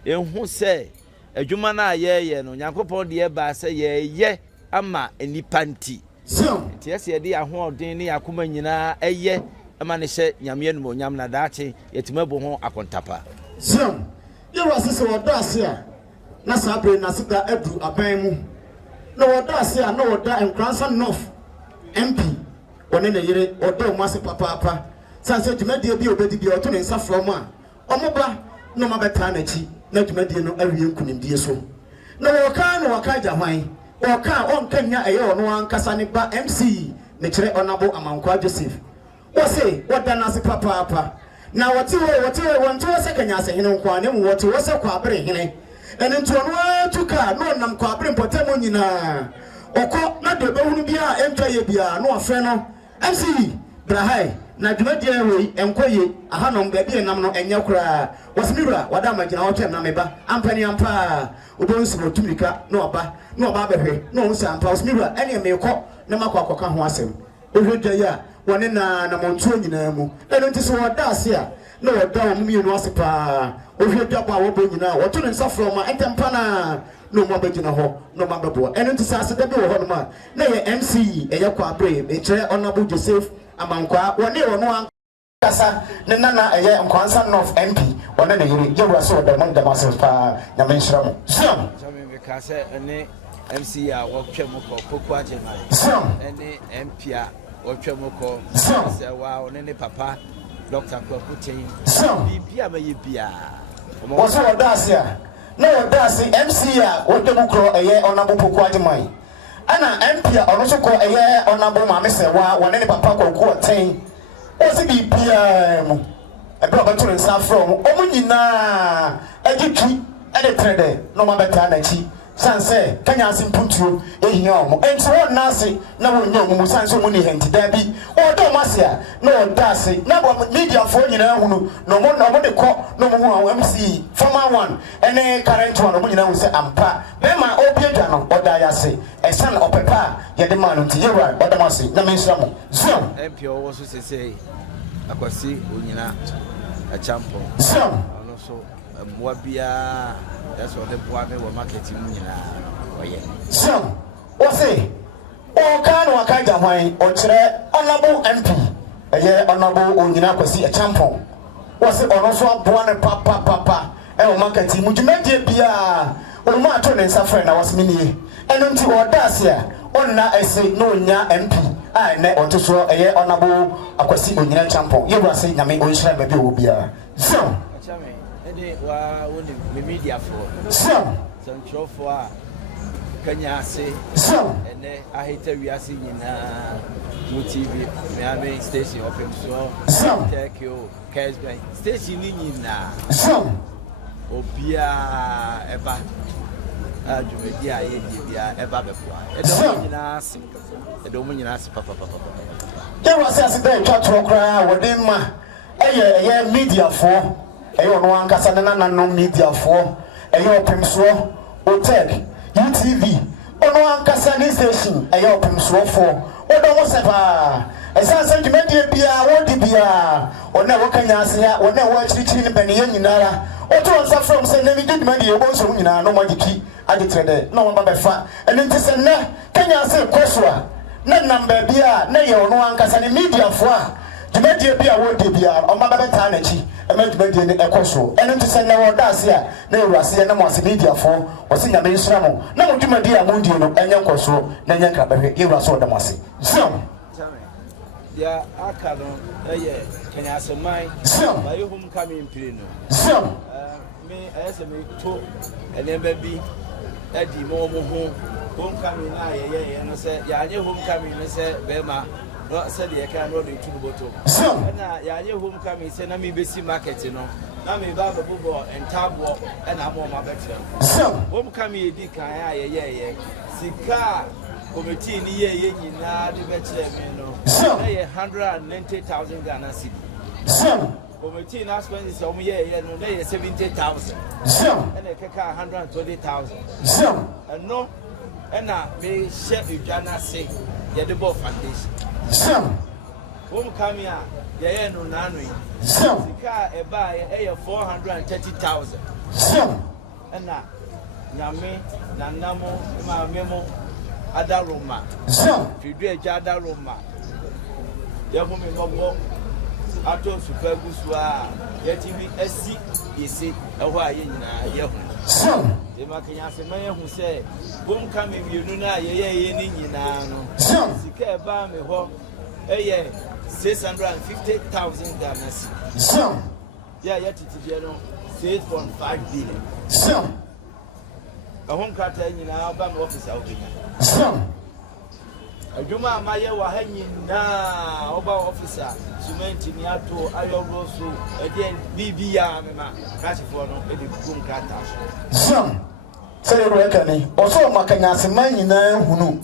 ɛhu sɛ adwuma na yɛyɛ no nyankopɔn de ba sɛ yɛyɛ ama enipa nti nti ɛsɛ yɛde ahoɔden ne akoma nyinaa ɛyɛ ama ne hyɛ nyame no nyam na daakye yɛtuma bo ho akontapa yɛwɔ sɛ wɔda ase a na saa bere na seda adu aban mu na wɔda ase a na wɔda Nkransa North MP wɔne ne yere ɔda ɔmo ase papaapa sanse dwumadie bi obedi bi ɔto ne nsa from a ɔmo ba na ɔmo abɛtaa n'akyi na dwumadie no awie nkunimdie so na wɔka agya hwan wɔka ɔnka nya ɛyɛ ɔno ankasa ne ba MC ne kyerɛ ɔnabo Amankwa Joseph wɔse wɔda n'ase papaapa na wɔte wɔ sɛ kanya ase hene nkwa ne mu wɔte wɔ sɛ kwabere hene ɛne nto ɔno atuka na ɔnam kwabere mpɔtam nyinaa ɔkɔ na de bɛhunu bi a ɛntwa yɛ bia na ɔfrɛ no MC Brahai na dwumadie wei ɛnkɔye ahanom baabi ɛnam no ɛnyɛ koraa wɔsimiwura wada magina wɔtwɛm na meba ampani ampa obonsi no tumika na ɔba bɛhwɛ na ɔhu sɛ ampa wɔsimiwura ɛne mekɔ na makɔ akɔka ho asɛm ohwɛ dwa yi a wɔne na montuo nyinaa mu ɛno nti sɛ wɔda ase a na wɔda wɔn mmienu ase paa ohwɛ dwa bɔ a wɔbɔ nyinaa wɔto ne nsa frɔ ma ɛntɛmpa na ɔmo abɛgyina hɔ na ɔmo abɛboa ɛno nti sɛ aseda bi wɔ hɔ nom a na yɛ MC ɛyɛ kwabere ɛkyerɛ Honorable Joseph Amankwa wɔne ɔno ankasa ne nana ɛyɛ Nkransa North MP wɔne ne yere yɛwura sɛ ɔda mo ndɛm ase paa nyame nhyira mo siam ka sɛ ɛne MC a wɔtwa mu kɔ Koko Agyemai ɛne MP a wɔtwa mu kɔ sɛ wa ɔne ne papa Dr. Kwakutin bibia ma yɛ bia wɔso wɔda ase a na wɔda ase MC a wɔda mu korɔ ɛyɛ Honorable Koko Agyemai ana MP a ɔno so kɔ ɛyɛ Honorable Maame Sɛwa wɔne ne papa Kwakutin wɔsi bibia mu ɛbɛ ɔbɛto ne nsa frɛ mo ɔmo nyinaa ɛgye twi ɛde tere dɛ na ɔmo abɛtaa n'akyi sanse kanya ase mpuntuo ehia ɔmo enti wɔn nase na wɔn nyɛ ɔmo sanse ɔmo ne hɛnti dabi ɔdɔ ɔmo ase a na ɔda ase na bɔ media fo nyinaa hunu na ɔmo de kɔ na ɔmo hu MC former one ɛne current one ɔmo nyinaa hu sɛ ampa bɛma ɔbie dwa no ɔda ya ase ɛsan ɔpepa yɛde ma no nti yɛwura ɔda mo ase na menhyira mo zion MP ɔwɔ so sese akwasi onyina achampo zion ɔno so mmoa biara that's what the boy me were marketing nyina so wɔse ɔka no aka gya hwan ɔkyerɛ Honorable MP ɛyɛ Honorable onyina akwasi achampo wɔse ɔno so aboa ne papa ɛwɔ marketing mu dwumadie biara ɔmo ato ne nsa frɛ na wɔse menie ɛno nti ɔda ase a ɔnna ɛse na onya MP a ɛnɛ ɔto so ɛyɛ Honorable akwasi onyina achampo yɛwura se nyame ɔnhyira baabi wɔ biara so wa woni media for so central for kanya ase so ene ahita wiase nyina mo TV me station open so take you Kesbank station ni nyina so obia eba adwumedi a ye bia eba beboa edo nyina ase papa there was as the twa kra wode ma ɛyɛ media for ɛyɛ ɔno ankasa ne nananom media for ɛyɛ ɔpemsoɔ Otek UTV ɔno ankasa ne station ɛyɛ ɔpemsoɔ for ɔdɔ mo sɛ paa ɛsan sɛ dwumadie biara wɔdi biara ɔno a wɔkanya ase a ɔno a wɔakyirikyiri ne bɛneyɛ nyinara ɔto nsa frɛ m sɛ na megye dwumadie ɛbɔ nso nyinaa na ɔmagye twi agye tere dɛ na ɔmaba bɛfa ɛno nti sɛ nnɛ kanya ase kɔ so a na nam baabi a na yɛ ɔno ankasa ne media for a dwumadie bi a wɔdi biara ɔmaba bɛtaa n'akyi dwumadie ne ɛkɔ so ɛno nti sɛ na wɔda ase a na yɛwura ase na mo ase media for ɔse nyame nhyira mo na mo dwumadie a mondie no ɛnyɛ nkɔ so na ɛnyɛ nkrabɛhwɛ yɛwura so ɔda mo ase so ya aka no ɛyɛ Kenya Asemai ba yɛ hom coming play no so me ɛsɛ me to ɛnɛba bi adi mo ho home coming na yɛ no sɛ ya nyɛ home coming no sɛ bɛma no sɛ de yɛka no de tu boto so na ya nyɛ home coming sɛ na me besi market no na me ba bɛbɔ entabo ɛna mo ma bɛtrɛ so home coming edi kan a yɛ sika committee ni ye nyina de betre me no so na ye 190,000 Ghana cedi so committee na spend so mo ye no na ye 70,000 so and e keka 120,000 so no na me share Ghana say ye de bo foundation so wom come here ye no na no so sika e ba ye 430,000 so na nyame na namo ma memo Adaroma. So. If you do a Jadaroma, you have me no ato super gusua yɛtimi asi yɛsi ɛhɔ a yɛnyinaa yɛho dema kenya sɛ ma yɛhu sɛ bom ka me mienu no a yɛyɛ ne nyinaa no sika ɛbaa me hɔ ɛyɛ 650,000 Ghana cedis yɛ yɛtete no 6.5 billion ɛho nkrataa nyinaa ba me office a wobɛnya adwuma a mayɛ wɔ ha nyinaa ɔba office a cement ni ato ayɔworo so ɛdeɛ biribi a mema krahyefoɔ no ɛde gugu nkrataa so sɛ yɛwɔ ka ni ɔsɔ makanyasema nyinaa hunu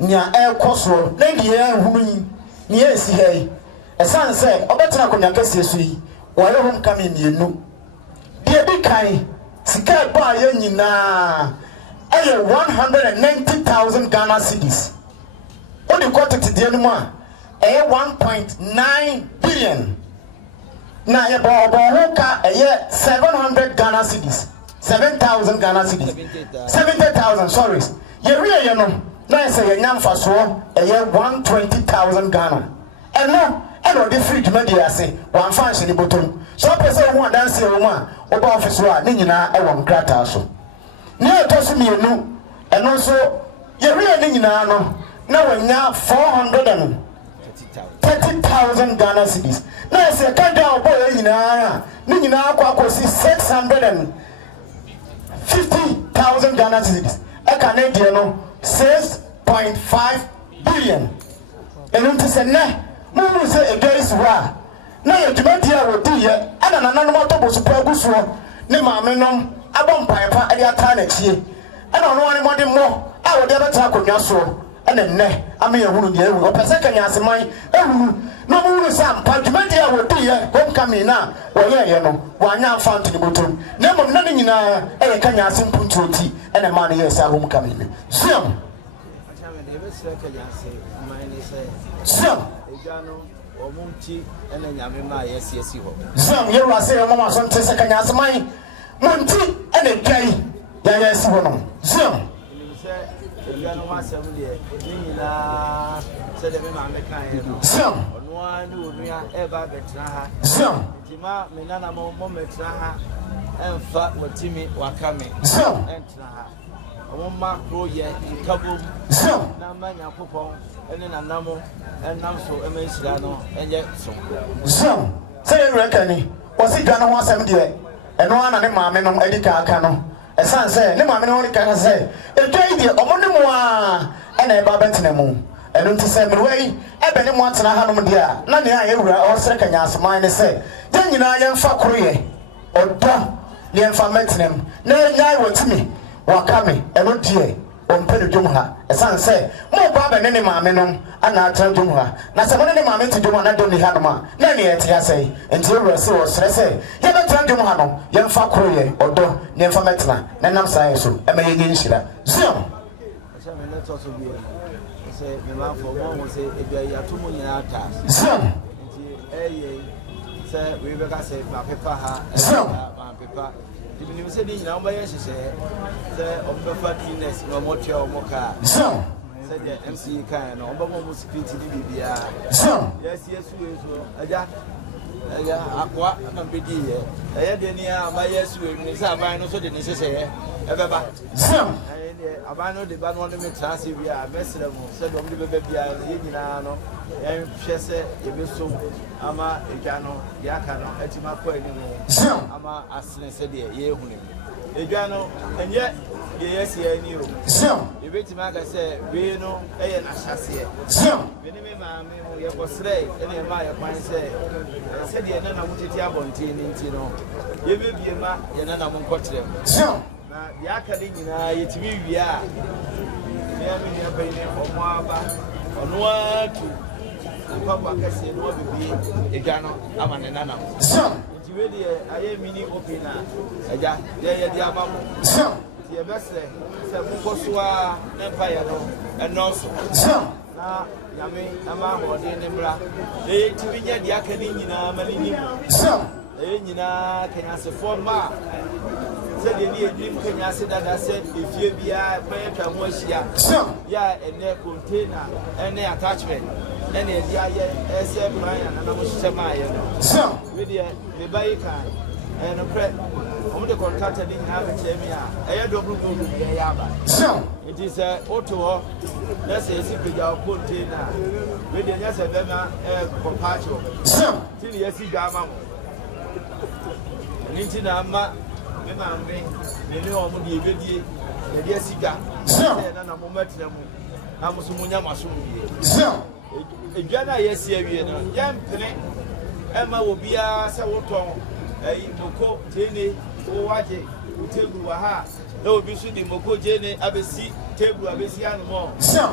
nea ɛkɔ soɔ na deɛ hunu yi ne yɛsi ha yi ɛsan sɛ ɔbɛtena akonnwa kɛseɛ so yi wɔyɛ ho nka me mmienu deɛ di kan sika ɛbɔ a yɛ nyinaa ɛyɛ 190,000 Ghana cedis ɔde kɔ tete deɛ no mu a ɛyɛ 1.9 billion na yɛ bɔ ho ka ɛyɛ 700 Ghana cedis 7,000 Ghana cedis 70,000 sorry yɛwie yɛ no na ɛsɛ yɛnya mfasoɔ ɛyɛ 120,000 Ghana ɛno ɛna ɔde firi dwumadi ase wɔamfa nhyɛ ne bɔtɔm so ɔpɛ sɛ ɔho adanseɛ wɔ mu a ɔba ɔfice hɔ a ne nyinaa ɛwɔ nkrataa so ne ɛtɔ so mmienu ɛno nso yɛwie ne nyinaa no na wɔnya 430,000 Ghana cedis na ɛsɛ kadwa a ɔbɔ yɛ nyinaa ne nyinaa akɔ akɔsi 650,000 Ghana cedis ɛka ne deɛ no 6.5 billion ɛno nti sɛ nnɛ mumu sɛ ɛdwa isi hɔ a na yɛ dwumadi a wɔdi yɛ ɛna nananom atɔbɔ so pa agu soɔ ne maame nom abɔ mpaepa ɛde ataa n'akyie ɛna ɔno ane mmɔde mmɔ a wɔde abɛtena akonnwa soɔ ɛna nnɛ ama yɛhunu deɛ ɛhu ɔpɛ sɛ kanyaseman ɛhunu na ɔmohunu sɛ ampa dwumadi a wɔdi yɛ homecoming no a wɔyɛɛyɛ no wɔanyɛ amfa nto ne bɔtɔm na mmom na ne nyinaa ɛyɛ kanyase mpuntuo ti ɛna ma no yɛɛ sɛ homecoming no suam Zam yɛwura sɛ yɛmama so nte sɛ kanyaseman monti ɛna dwa yi yɛyɛ si hɔ no Zam Zam Zam Zam Oma roye ikabo na manya popon ene nanamo enam so emesira no enye so say rekani osi gana ho asem de eno ana ne maame no edika aka no esan say ne maame no woni ka say edwai de omo ne mo a ena eba betena mu eno nti say merwai ebe ne mo atena ha no de a na ne a yewura o sere kanya aseman ne say de nyina ye mfa koroye odo ne mfa metenem na nyai wotimi wakame eno die ompere dwom ha esan se mo ba ba ne maame no ana atra dwom ha na se mo ne maame ti dwom na do ni ha no ma na ne ete asai enti ewura se wo sere se ye ba tra dwom ha no ye mfa koroye odo ne mfa metena na nam sai so e ma ye nyinhyira ziom acha me let us be se me ma fo mo se e bia ya to mo nyina ata ziom enti eye se we be ka se ma pepa ha ma pepa Even if you say the number, yes, say the Obefa Guinness, no more chair or mocha. So, said the MC kind of almost speech to the BBR. So, yes, we so. Aqua and be dear. I had any my yes, we miss our vino so the necessary. Ever. So, I know the bad one to make transit. We are vessel, said of the baby, Indiano, and Chesse, Ebiso, Ama, Ejano, Yakano, Etima Quaino, Ama, Asne said, ye, Ejano, and yet, yes, ye knew. So, you wait to make us say, we know, and a chassis. So, we was slave, and my mind say, said, ye none of it, Yabontin, Tino. You will be a man, and none of them. So, the academy, it's me, we are. On one to Papa Cassie, no be a Gano, Aman and Nana. So, really, I am mini opina. Yeah, so, the best, Kosua, Empire, and also. So, now, Yami, Ama, or Denebra, they to be the academy in a Malini. So, in a can answer for Ma. Said the dream can I say that I said if you be a player to wash ya, yeah, and their container and their attachment. ɛna ɛdi ayɛ ɛsɛ plan na na mo hyehyɛ ma ayɛ no so we deɛ ne ba yi kan no prɛ ɔmo de contractor de nyinaa bɛkyɛ mi a ɛyɛ double gold yɛ yɛ aba so nti sɛ woto hɔ na sɛ esi pagya container we deɛ nyɛ sɛ bɛma kɔmpaakyo so ti ne yɛsi dwa ama mo ɛne nti na ama me maame ne ne ɔmo de ebedie yɛde asi dwa sɛ na mo mɛtena mu na mo so mo nya maso wie so edwa na yɛsi awie no yɛmpene ɛma obiara sɛ wotɔn moko jene owaje table wa ha na obi so di moko jene abesi table abesi anmo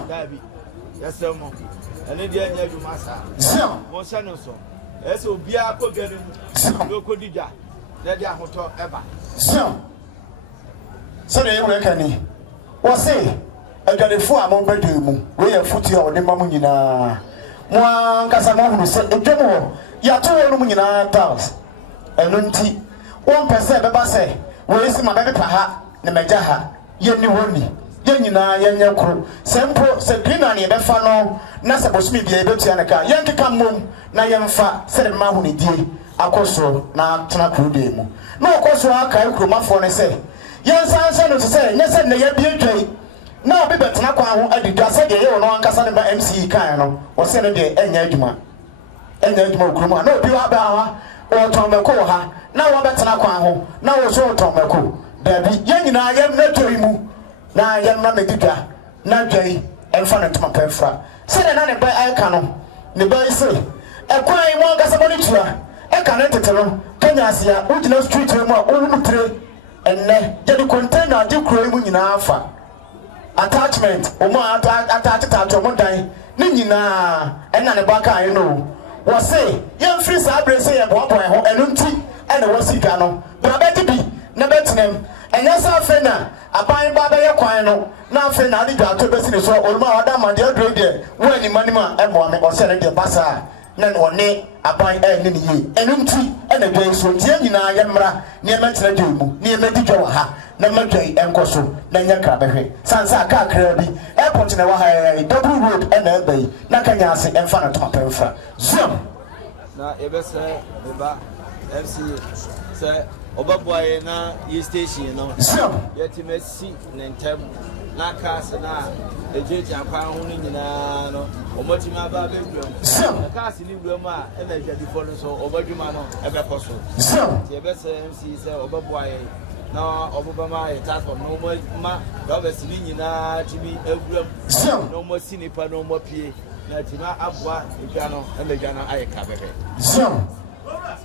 dabi yasemo ene dia nya adwuma sa mo sha no so ese obi akogani mu loko dida na dia hoto eba so na yewe kani wo se agadefo a mo bedu mu we ya futi a wode mamu nyina mo ankasa mo hunu se edwemo ya to wonu nyina taus eno nti won pese beba se we isi ma bebe pa ha ne meja ha ye ni woni ye nyina ye nya kro sempo se greener ne be fa no na se bosumi bia betua ne ka ye nkeka mom na ye mfa se de ma hu ne die akoso na tena kro de mu na akoso aka kromafo ne se ye nsanse no se nye se ne ye bia twai na obi betena kwa ho adidwa se de ye wono ankasa ne ba MC kan no wo se ne de enya adwuma okroma na obi wa ba ha o tomeko ha na wo betena kwa ho na wo so tomeko dabi ye nyina ye mnatori mu na ye na medidwa na dwai emfa ne toma pefra se de na ne ba aka no ne ba ise ekwan mo ngasa mo nitua eka ne tetero kanya asia ugina street mu a owunu tre enne je di container di kro mu nyina afa attachment o mo attach mo dan ne nyina enna ne ba kan no wo se ye mfiri sa abrese ye boaboa ho enu nti ene wo sika no bra be bi na betenem enya sa afa na aban ba be ye kwan no na afa na ade dwa to besi ne so oluma wada ma de adro de wo ani manima e mo ame o se ne de basa na no ne aban ni ne ye enu nti ene dwa so tie nyina ye mra ne ma tena de mu ne ma di dwa wa ha na ma dwa enkoso na nya kra behwe sansa ka kra bi airport na wa ha double road ena bai na kanya ase emfa na top emfa zoom na ebese eba MC se obaboye na ye station no zoom yetimesi nentem na kase na ejeje akwa ho ni nyina no omotima aba bedwam na kase ni wura mu a na jadi fo no so obadwuma no ebe koso zoom ebese MC se obaboye na obobama transport no ma robes ni nyina timi ewuram no mo sinipa no mo pie na tima abwa edwa no emedwa no ayeka bebe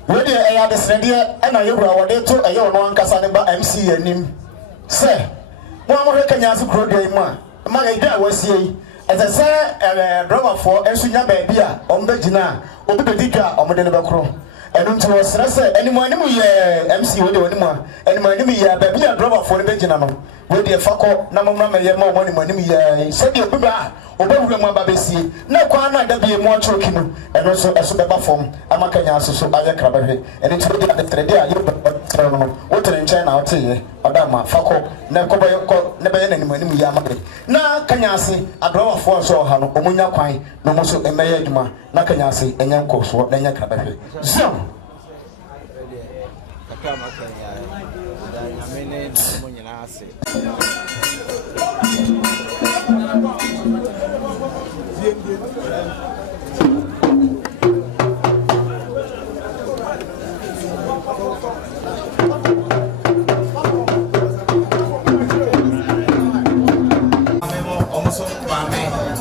we de eya de srede e na yewura wode to eye ono ankasa ne ba MC anim se mo amore kanya su kro de mu a ma ga dwa wasie yi eze se driver for ensunya ba bia ombegina obi be didwa omode ne be kro enu nti wo sere se animu ye MC we de animu animu ye ba bia driver for ne begina no we de fako na momra me ye ma mo animu ye se de obi ba obewura mu aba besie na kwa na da bie mu achoki no eno so eso beba fom amakanya asoso aye krabahwe eni nti we de trade a ye ba no wo tere nchen na oteye odama fako na ko ne be na animu ye amade na kanya ase adrowa fo so ha no omunya kwan no mo so emeye adwuma na kanya ase enya nkoso na enya krabahwe so kama kanya da nyamene mo nyina ase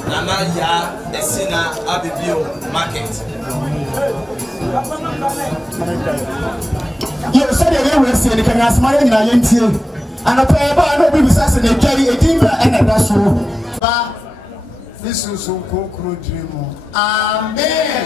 Nana ya esina abibio market. Ye so de we see ni kan asmare nyina ye ntie anapa ba na obi bisase na twari edimba ena da so ba Nisunsun kokoro dirimu. amen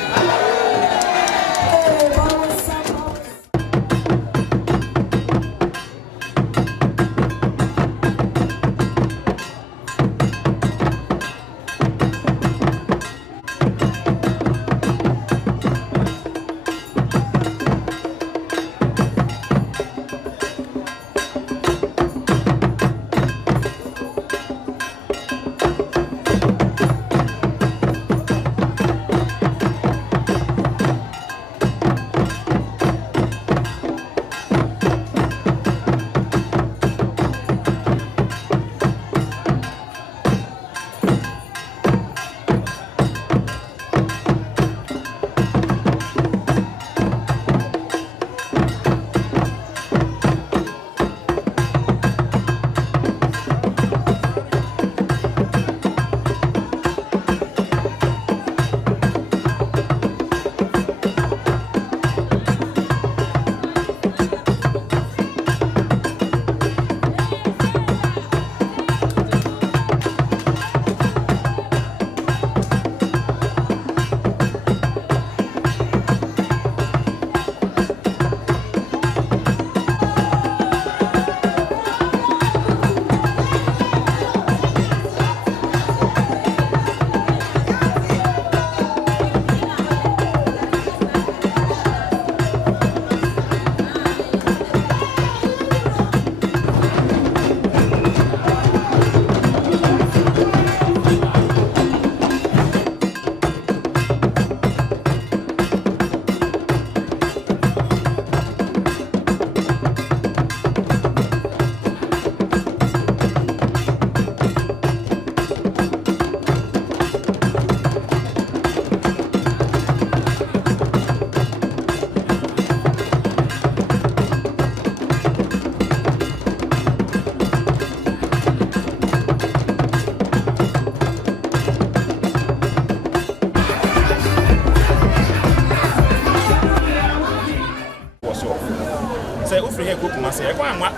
say ofre he ko kuma say e kwa anwa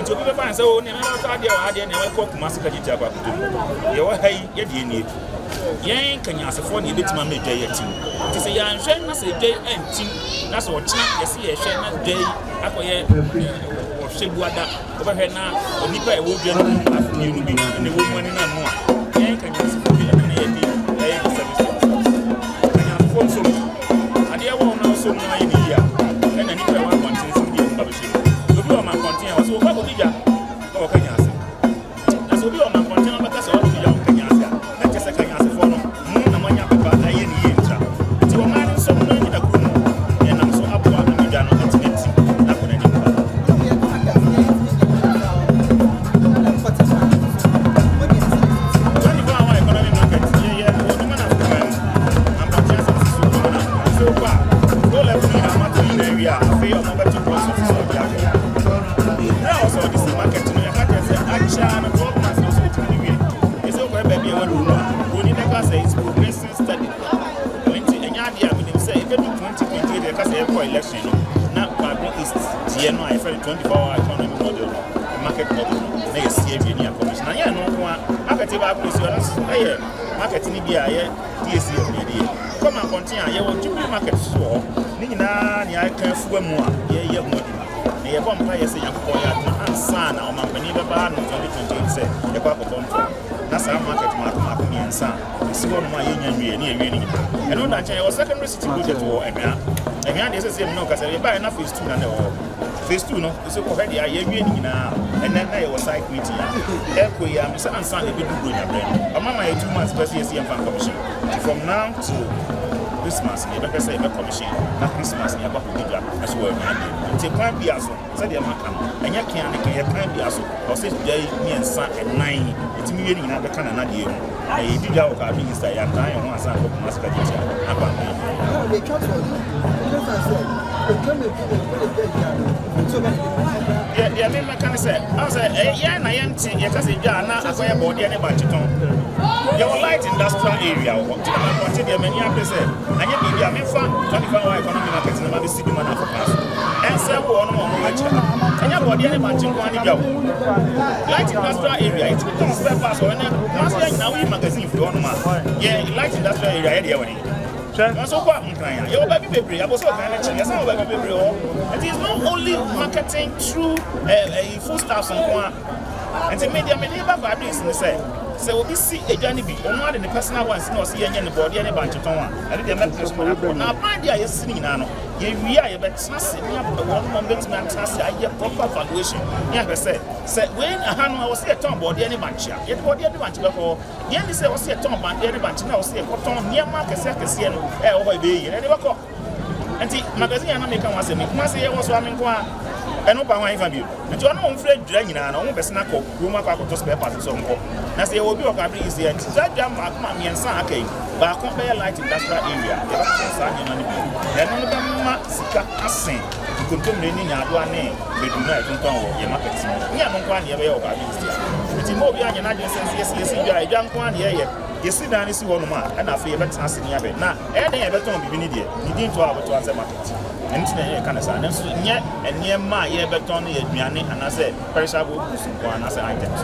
nti obi be fan say o ne na ka dia wa dia na we ko kuma se ka jiti akwa kutu ye wa hai ye die ni yen kanya asefo ne betima ma dwa ye tim nti se ya nhwe na se dwa antim na so ochina ye se ye hwe na dwa akoye o hwebuada o ba hwe na onipa e wo dwa no afuni no bi ne wo mu ani na no a yen kanya asefo bi na ye di ye service kanya asefo so ade e wo na so na ye ni ya e na nipa wa kontin se di mba be shi obi o ma kontin wa so o ba ko dija o kanya asefo na so obi o ma kontin ba ka so o dija o kanya asefo na chese kanya asefo no mu na manya papa aye ni ye ntra ti o ma ni so na ni da kunu ye na so abo a ni da no intimate na ko na ni pa election na Kwabena East tie no I feel 24-hour economy model market model na ye see every near commission na ye no ho a market ba ko si ona ye market ni bia ye DSC every day come and continue ye wo jubi market so ni nyina ni aka fuwa mu a ye model na ye bomb pa ye se yakko ya na ansa na o mampani be ba no 2028 se ye kwa ko bomb na sa market ma ko miensa si wo no ye nya nwie ni ewie ni e no na chen ye secondary city project wo emia they say no because we buy enough phase 2 na phase 2 no so ko ready aye wie ni na and then na site meeting ya e ko ya me say ansan e be do nya brand mama ya 2 months first year fan commission from now to Christmas e be say e be commission na Christmas ya ba ko dua as well na ti plan bi aso say dey maka no enya kian ne ke plan bi aso o say dey mi ensa e 9 ti mi wie ni na be kana na dey mu e di dua o ka bi Easter ya tan ho asan ko kuma ska ji aba they come for you. Yeah, me can say, I say, yeah, na yenti, ya kasi jana akoya body ane bachiton. Your light industrial area, to my point, there many places. And yet, be a me fan 24-hour economy market in the city man for pass. And say, one more much. And your body ane bachiton go. Light industrial area, it's become spare pass or last year now we magazine for one man. Yeah, light industrial area here. So what your baby baby, I was so kind of yes, our baby baby. It is not only marketing through foodstuffs and one. And the media back and say, so we see a journey be on the personal ones, no see any body, any bunch of one. And the message now, find the sitting now. We are a bit sassy, one moment, man, sassy, I get proper valuation. Yeah, I said, when a hand was a tomb body, any bunch, yet body, any bunch before. The end is I was a tomb, and any bunch now see a cotton near Marcus, over be and never call. And the magazine I make one say, must say I was swimming qua. I know by my view. And you are not afraid dragging an own personal cook, room of to spare parts of more. As they will be a cabin is the end. That jam me and San came, but I compare light industrial area. They are saying, and on the Sika Assing, you could come in your name, they do not come your markets. We are not one year of our business. It's more behind your sense, yes, I young one here. You sit down and see one man, and I feel better as in your bed. Now, any ever told me, you need to have to answer market. And kind of sign, and near my ear, but only at Miani, and I said, perishable, one as items.